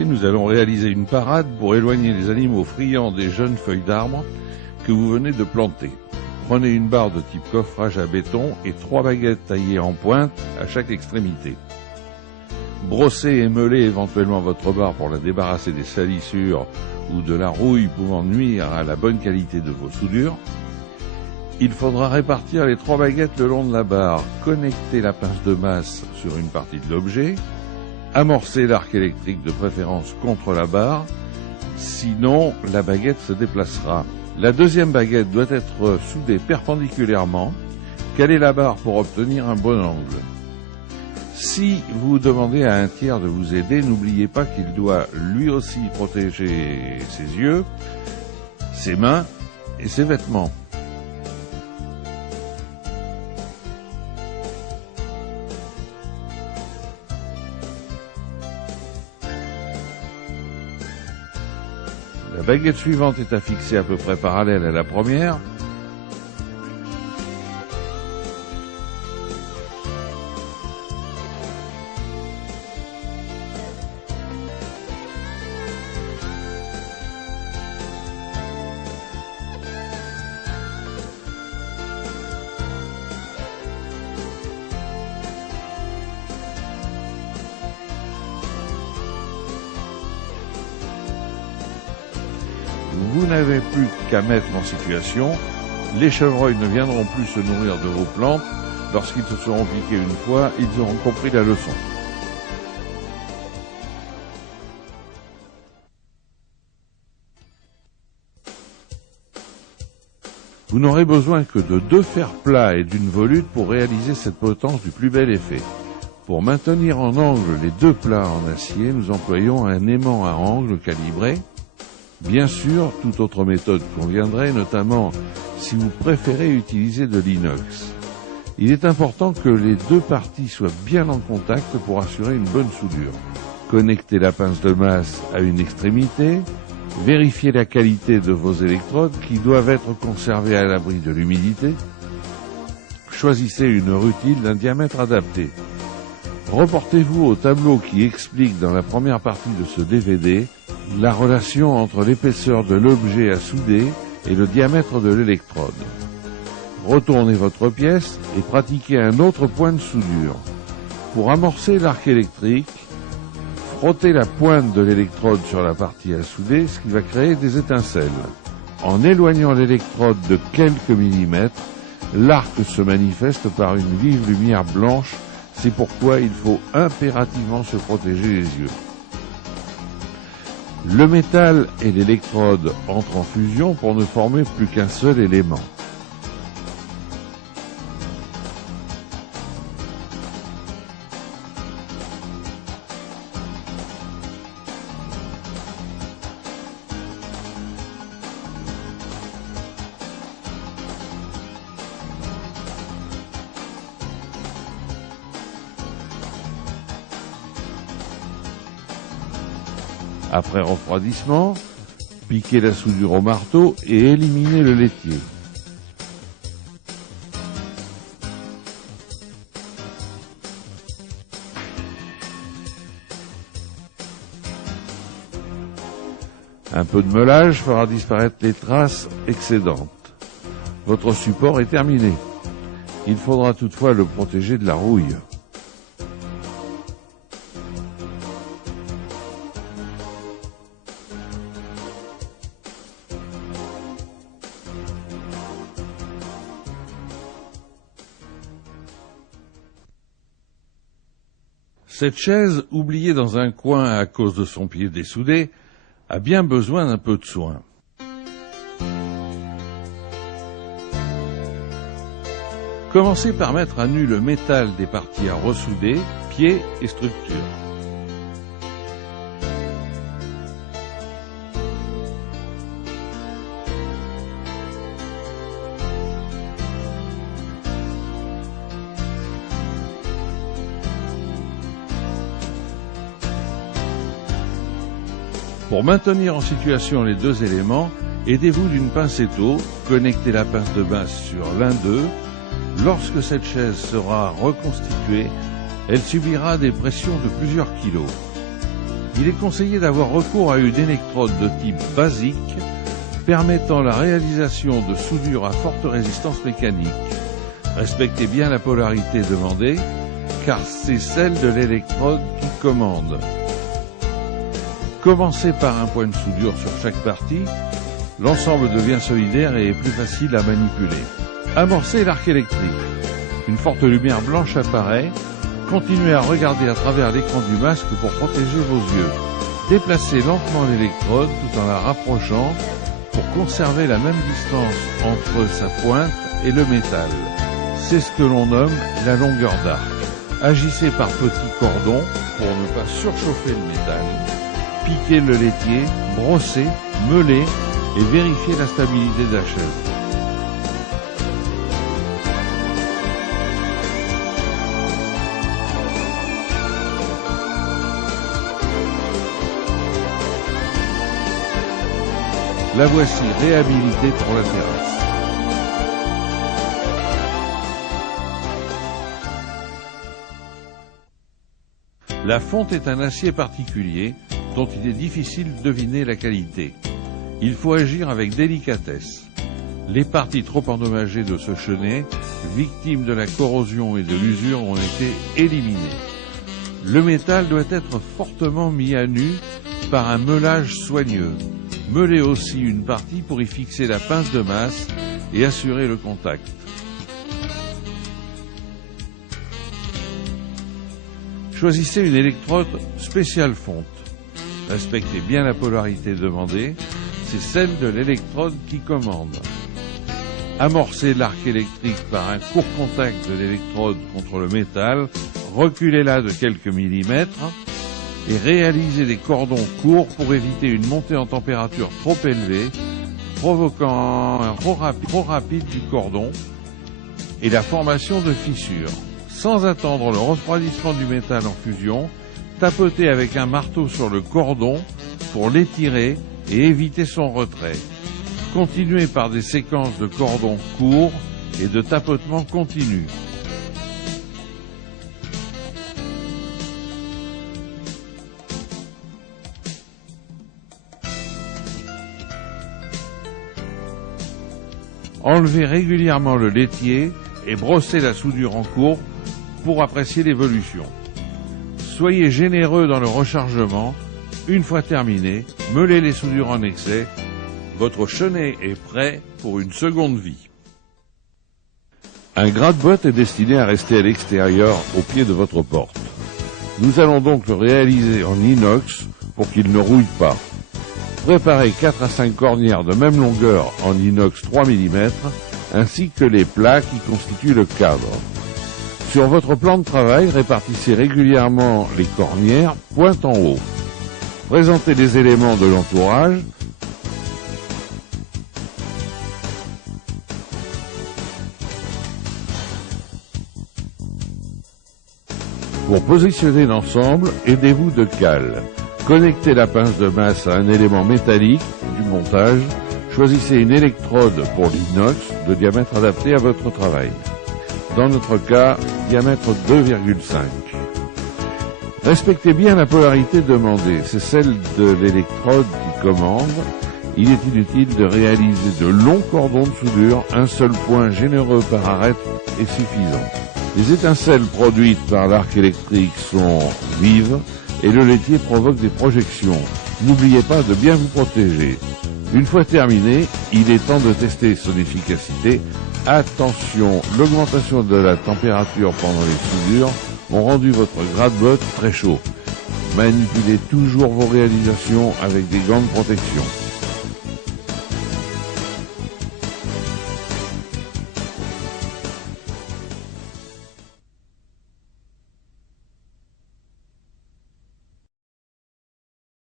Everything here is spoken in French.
Et nous allons réaliser une parade pour éloigner les animaux friands des jeunes feuilles d'arbres que vous venez de planter. Prenez une barre de type coffrage à béton et 3 baguettes taillées en pointe à chaque extrémité. Brossez et meulez éventuellement votre barre pour la débarrasser des salissures ou de la rouille pouvant nuire à la bonne qualité de vos soudures. Il faudra répartir les 3 baguettes le long de la barre, connecter la pince de masse sur une partie de l'objet, amorcer l'arc électrique de préférence contre la barre, sinon la baguette se déplacera. La deuxième baguette doit être soudée perpendiculairement. Calez la barre pour obtenir un bon angle. Si vous demandez à un tiers de vous aider, n'oubliez pas qu'il doit lui aussi protéger ses yeux, ses mains et ses vêtements. La baguette suivante est affixée à peu près parallèle à la première. Vous n'avez plus qu'à mettre en situation. Les chevreuils ne viendront plus se nourrir de vos plantes. Lorsqu'ils se seront piqués une fois, ils auront compris la leçon. Vous n'aurez besoin que de 2 fers plats et d'une volute pour réaliser cette potence du plus bel effet. Pour maintenir en angle les 2 plats en acier, nous employons un aimant à angle calibré. Bien sûr, toute autre méthode conviendrait, notamment si vous préférez utiliser de l'inox. Il est important que les 2 parties soient bien en contact pour assurer une bonne soudure. Connectez la pince de masse à une extrémité. Vérifiez la qualité de vos électrodes qui doivent être conservées à l'abri de l'humidité. Choisissez une rutile d'un diamètre adapté. Reportez-vous au tableau qui explique dans la première partie de ce DVD la relation entre l'épaisseur de l'objet à souder et le diamètre de l'électrode. Retournez votre pièce et pratiquez un autre point de soudure. Pour amorcer l'arc électrique, frottez la pointe de l'électrode sur la partie à souder, ce qui va créer des étincelles. En éloignant l'électrode de quelques millimètres, l'arc se manifeste par une vive lumière blanche. C'est pourquoi il faut impérativement se protéger les yeux. Le métal et l'électrode entrent en fusion pour ne former plus qu'un seul élément. Après refroidissement, piquez la soudure au marteau et éliminez le laitier. Un peu de meulage fera disparaître les traces excédentes. Votre support est terminé. Il faudra toutefois le protéger de la rouille. Cette chaise, oubliée dans un coin à cause de son pied dessoudé, a bien besoin d'un peu de soin. Commencez par mettre à nu le métal des parties à ressouder, pieds et structure. Pour maintenir en situation les 2 éléments, aidez-vous d'une pincetto, connectez la pince de masse sur l'un d'eux. Lorsque cette chaise sera reconstituée, elle subira des pressions de plusieurs kilos. Il est conseillé d'avoir recours à une électrode de type basique permettant la réalisation de soudures à forte résistance mécanique. Respectez bien la polarité demandée, car c'est celle de l'électrode qui commande. Commencez par un point de soudure sur chaque partie. L'ensemble devient solidaire et est plus facile à manipuler. Amorcez l'arc électrique. Une forte lumière blanche apparaît. Continuez à regarder à travers l'écran du masque pour protéger vos yeux. Déplacez lentement l'électrode tout en la rapprochant pour conserver la même distance entre sa pointe et le métal. C'est ce que l'on nomme la longueur d'arc. Agissez par petits cordons pour ne pas surchauffer le métal. Piquez le laitier, brossez, meulez et vérifiez la stabilité de la chaise. La voici réhabilitée pour la terrasse. La fonte est un acier particulier dont il est difficile de deviner la qualité. Il faut agir avec délicatesse. Les parties trop endommagées de ce chenet, victimes de la corrosion et de l'usure, ont été éliminées. Le métal doit être fortement mis à nu par un meulage soigneux. Meulez aussi une partie pour y fixer la pince de masse et assurer le contact. Choisissez une électrode spéciale fonte. Respectez bien la polarité demandée, c'est celle de l'électrode qui commande. Amorcez l'arc électrique par un court contact de l'électrode contre le métal, reculez-la de quelques millimètres et réalisez des cordons courts pour éviter une montée en température trop élevée, provoquant un trop rapide du cordon et la formation de fissures. Sans attendre le refroidissement du métal en fusion, tapotez avec un marteau sur le cordon pour l'étirer et éviter son retrait. Continuez par des séquences de cordons courts et de tapotements continus. Enlevez régulièrement le laitier et brossez la soudure en cours pour apprécier l'évolution. Soyez généreux dans le rechargement. Une fois terminé, meulez les soudures en excès. Votre chenet est prêt pour une seconde vie. Un gratte-botte est destiné à rester à l'extérieur au pied de votre porte. Nous allons donc le réaliser en inox pour qu'il ne rouille pas. Préparez 4 à 5 cornières de même longueur en inox 3 mm, ainsi que les plats qui constituent le cadre. Sur votre plan de travail, répartissez régulièrement les cornières pointe en haut. Présentez les éléments de l'entourage. Pour positionner l'ensemble, aidez-vous de cales. Connectez la pince de masse à un élément métallique du montage. Choisissez une électrode pour l'inox de diamètre adapté à votre travail. Dans notre cas, diamètre 2,5. Respectez bien la polarité demandée, c'est celle de l'électrode qui commande. Il est inutile de réaliser de longs cordons de soudure, un seul point généreux par arête est suffisant. Les étincelles produites par l'arc électrique sont vives et le laitier provoque des projections. N'oubliez pas de bien vous protéger. Une fois terminé, il est temps de tester son efficacité. Attention, l'augmentation de la température pendant les soudures ont rendu votre gratte-botte très chaud. Manipulez toujours vos réalisations avec des gants de protection.